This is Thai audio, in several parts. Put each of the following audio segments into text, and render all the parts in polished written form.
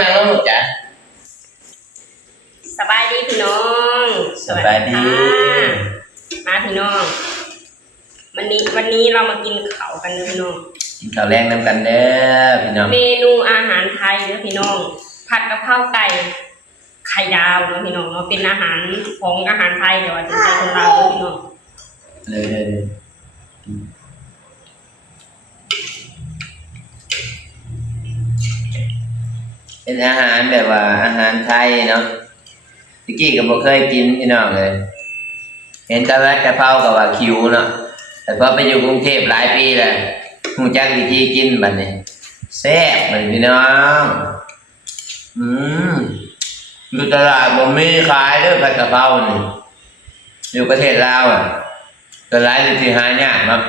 นางลูกจ๋าสบายดีพี่น้องสบายดีมาพี่น้องวันนี้เรามากินข้าวกันเลยพี่น้องกินข้าวแรงน้ำกันเด้อพี่น้องเมนูอาหารไทยเด้อพี่น้องผัดกะเพราไก่ไข่ดาวเนาะพี่น้องเนาะเป็นอาหารของอาหารไทยเดี๋ยวจะใช้ของเราเด้อพี่น้องเลยเป็นอาหารแบบว่าอาหารไทยเนาะตะกี้ก็บ่เคยกินพี่น้องเลยเห็นแต่ว่ากะเพรากับว่าคิวเนาะแต่พอไปอยู่กรุงเทพหลายปีแล้วฮู้จักวิธีกินบัดนี้แซ่บเหมือนพี่น้องอยู่ตลาดบ่มีขายเด้อผัดกะเพรานี่อยู่ประเทศลาวอ่ะก็หลายที่หายากเนาะ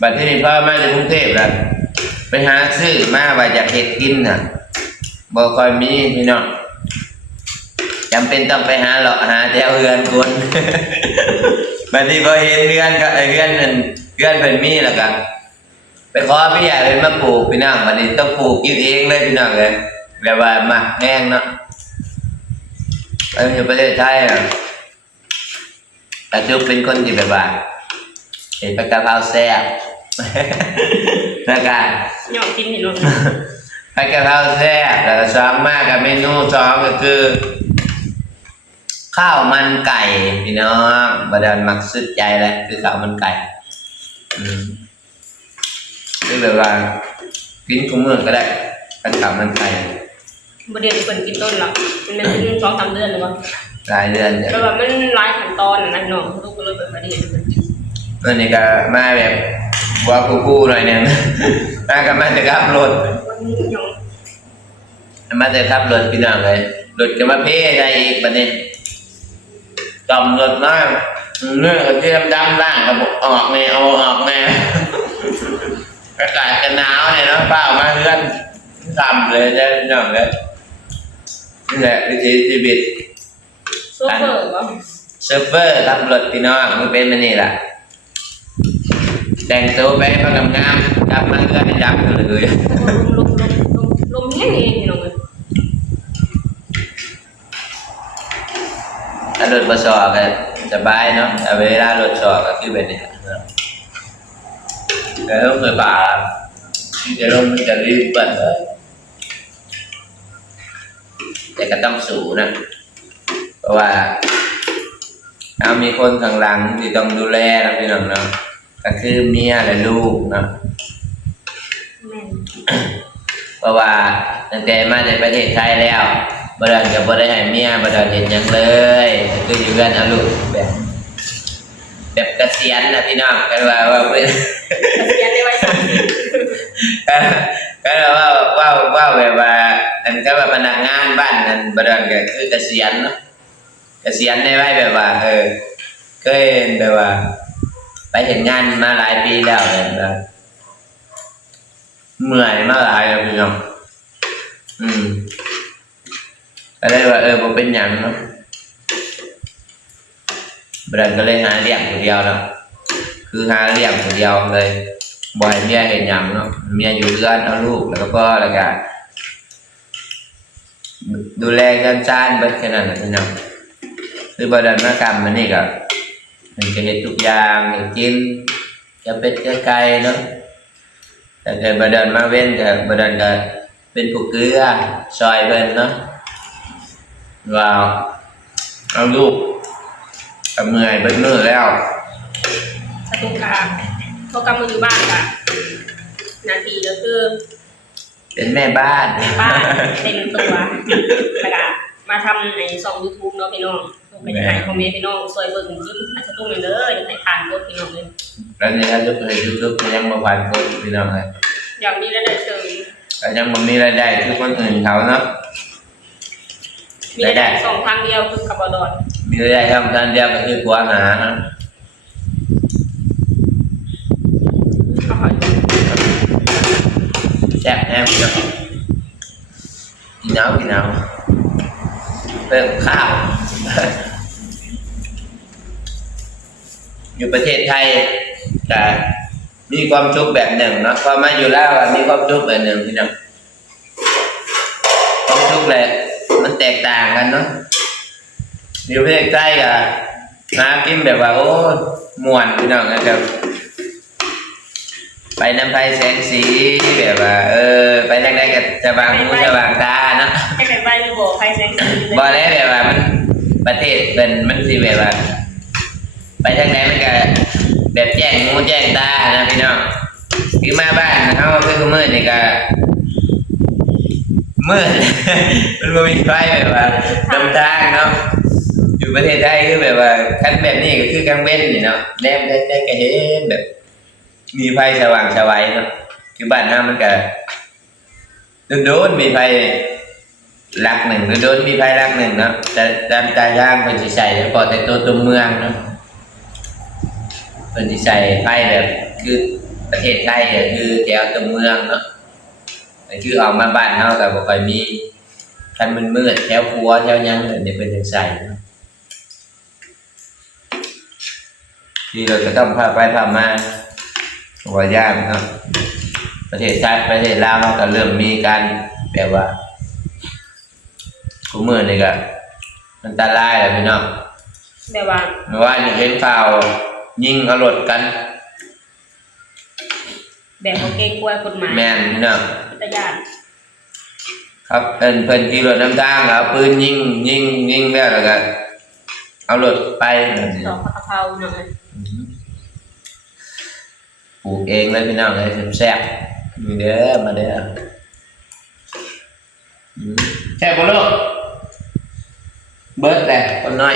บัดที่นี่พอมาจากกรุงเทพแล้วไปหาซื้อมาว่าอยากเฮ็ดกินน่ะบ่ค่อยมีพี่น้องจำเป็นต้องไปหาเลาะหาแถวเรือนคนบางทีพอเห็นเรือนก็เรือนนั่นเรือนเพิ่นมีแล้วก็ไปขอพี่ใหญ่เลยมาปลูกพี่น้องบัดนี้ต้องปลูกกินเองเลยพี่น้องเลยแบบว่ามักแห้งเนาะไปอยู่ประเทศไทยอ่ะแต่จุ๊บเป็นคนที่แบบว่าเห็นผัดกะเพราแซ่บนะครับยอมกินพี่น้องผัดกะเพราแซ่บแล้วก็สองมากกับเมนูสองก็คือข้าวมันไก่พี่น้องบดานมักสุดใจแล้วคือข้าวมันไก่คือแบบว่ากินกุ้งเมืองก็ได้เป็นข้าวมันไก่บ่เดือนเปิดกินต้นหรอกมันเป็น2-3 เดือนหรือเปล่าหลายเดือนแล้วแบบมันหลายขั้นตอนนะน้องลูกก็เลยแบบบ่ได้เห็นเพิ่นกินอันนี้ก็มาแบบว่ากูหน่อยนึงมากับมาจะขับรถมาจะขับรถพี่น้องเลยรถจะมาเพ่ได้อีกบัดนี้จอมรถน้อยเนื้อกับที่ดำล่างกับออกแนวออกแนวอากาศจะหนาวเนี่ยน้องเปล่ามาเพื่อนทำเลยได้พี่น้องเลยนี่แหละวิธีชีวิตโซเฟอร์เหรอเซิร์ฟเวอร์ขับรถพี่น้องมันเป็นแบบนี้แหละแต่งตัวไปพอกำงามกลับมาก็ได้ดับเลยลมแห้งเองพี่น้องเลยถ้ารถบสอก็สบายเนาะแต่เวลารถสอก็คือแบบนี้แต่ต้องเคยป่าจะลงมันจะรีบเปิดเลยแต่ก็ต้องสูนะเพราะว่าเอามีคนข้างหลังที่ต้องดูแลนะพี่น้องเนาะก็คือเมียและลูกเนาะเพราะว่าตั้งแต่มาในประเทศไทยแล้วบ่ได้ก็บ่ได้ให้เมียบ่ได้เฮ็ดหยังเลยคืออยู่กันเอาลูกแบบเกษียณนะพี่น้องกันว่าเป็นเกษียณในวัย30ก็ว่าแบบว่าอันก็ว่าพนักงานบ้านนั่นบ่ได้ก็คือเกษียณเนาะเกษียณในวัยแบบว่าเคยแบบว่าไปเห็นงานมาหลายปีแล้วเนี่ยเมื่อยมาหลายแล้วพี่น้องก็เลยว่าผมเป็นหยังเนาะบ่ได้ก็เลยหาเลี้ยงคนเดียวเนาะคือหาเลี้ยงคนเดียวเลยบ่ให้เมียเห็นหยังเนาะเมียอยู่เรือนเอาลูกแล้วก็พ่อแล้วก็ดูแลกันจานเบิดแค่นั้นแหละพี่น้องคือบ่ได้มากรรมมันนี่ก็มันจะเฮ็ดทุกอย่างให้กินจะเป็ดจะไก่เนาะแต่เกิดบ่ได้มาเว้นก็บ่ได้ก็เป็นผู้เกลือซอยเพิ่นเนาะว้าวเอาลูกกับเมื่อยเบิดมือแล้วสตุกาเขากำลังอยู่บ้านค่ะนาทีก็คือเป็นแม่บ้านเต็มตัวแล้วก็มาทำในช่อง YouTube เนาะพี่น้องไปถ่ายคอมเมนต์พี่น้องซอยเบิ่งยูทูบอาจจะต้องเลยจะให้ผ่านกดพี่น้องเลยแล้วนี่ถ้ายกให้ยูทูบยังบ่ผ่านกดพี่น้องเลยอย่างนี้รายได้เสริมแต่ยังบ่มีรายได้คือคนอื่นเขาเนาะมีรายได้2ทางเดียวคือกับบดอนมีรายได้ทำทางเดียวก็คือผัวหาแซ่บแน่พี่น้องกินน้ำเพิ่มข้าวอยู่ประเทศไทยแต่มีความทุกข์แบบหนึ่งเนาะพอมาอยู่แล้วมีความทุกข์แบบหนึ่งพี่น้อง กเลยมันแตกต่างกันเนาะอยู่ประเทศใต้กับน้ำกินแบบว่าโอ้ม่วนพี่น้องนะครับไปน้ำไผ่แสงสีแบบว่าไปแรกๆก็จะบางหูจะบางตาเนาะ แค่ไปหรือบอกใครแซงสีเลย บ่ได้แบบว่ามันประเทศเป็นมันสิแบบว่าไปทางไหนมันก็แบบแจ้งหูแจ้งตานะพี่น้องคือมาบ้านเฮาคือมืดนี่ก็มืด มันบ่มีไฟแบบว่าลำทางเนาะอยู่ประเทศไทยคือแบบว่าคันแบบนี้ก็คือกลางเว้นนี่เนาะแนมได้ก็เห็นแบบมีไฟสว่างสวัยเนาะคือบ้านเฮามันก็โดนๆมีไฟลักหนึ่งโดนมีไฟลักหนึ่งเนาะแต่ตามตาย่างเป็นสิใส่แล้วพอแต่ตัวเมืองเนาะเป็นสิใส่ไฟแบบคือประเทศไทยเนี่ยคือแถวตัวเมืองเนาะแต่คือออกมาบ้านเฮาก็บ่ค่อยมีคันมันมืดแถวครัวแถวหยังเนี่ยเป็นจังใส่เนาะที่เราจะต้องพาไปพามาบ่ยากเนาะประเทศชาติประเทศลาวเฮาก็เริ่มมีการแบบว่ากูมือนี่ก็มันอันตรายแหละพี่น้อง แบบว่า ไม่ว่าจะเห็นข่าวยิงเอารถกัน แบบเขาเก่งกล้วยกฎหมาย แม่นพี่น้อง พิทยาน ครับเพิ่นขี่รถน้ำทางเอาปืนยิงแล้วก็เอารถไปแบบนี้ ดอกผักกะเพราหน่อย ปลูกเองเลยพี่น้องเลยแซ่บๆมีเด้อมาเด้อแซ่บบ่ลูกเบิดแต่คนน้อย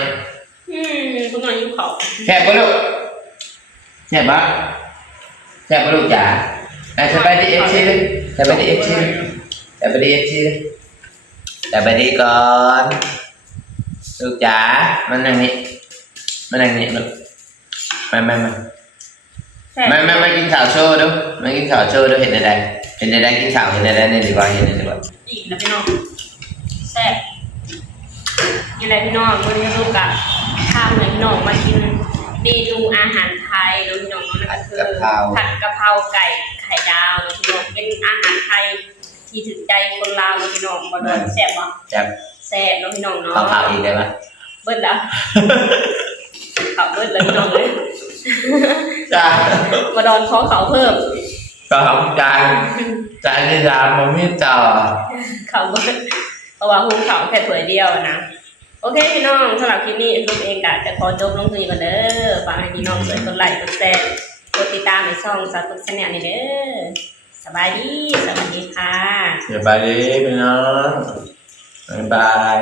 พวกน้อยยิ้มเขา แซ่บบ่ลูกแซ่บบ่แซ่บบ่ลูกจ๋าสบายดี FC เลยสบายดี FC เลยสบายดี FC เลยสบายดีก่อนลูกจ๋ามันนั่งนี่ลูกมากินข้าวโชว์ดูมากินข้าวโชว์ดูเห็นอะไรกินข้าวเห็นอะไรนี่ดีกว่าเห็นอะไรดีกว่า อีกนะพี่น้องแซ่บนี่แหละพี่น้องวันนี้ลูกกับข้าวเหมือนพี่น้องมากินเมนูอาหารไทยแล้วพี่น้องนั่นก็คือผัดกะเพราไก่ไข่ดาวแล้วพี่น้องเป็นอาหารไทยที่ถึงใจคนลาวแล้วพี่น้องบ่โดนแซ่บบ่ จับ แซ่บแล้วพี่น้องเนาะ ข้าวอีกได้ปะ เบิ้ลแล้วเขาเบิ้ลแล้วพี่น้องเลย จ้า มาดอนขอเขาเพิ่ม จานที่สามผมมีต่อ เขาเบิ้ลเพราะว่าหุงเขาแค่ถ้วยเดียวนะโอเคพี่น้องสำหรับคลิปนี้ลูกเองก็จะขอจบลงตรงนี้ก่อนเด้อฝากให้พี่น้องช่วยกดไลค์กดแชร์กดติดตามในช่องสาวตุ๊กชาแนลนี่เด้อสบายดีสวัสดีค่ะ สบายดีพี่น้องบ๊ายบาย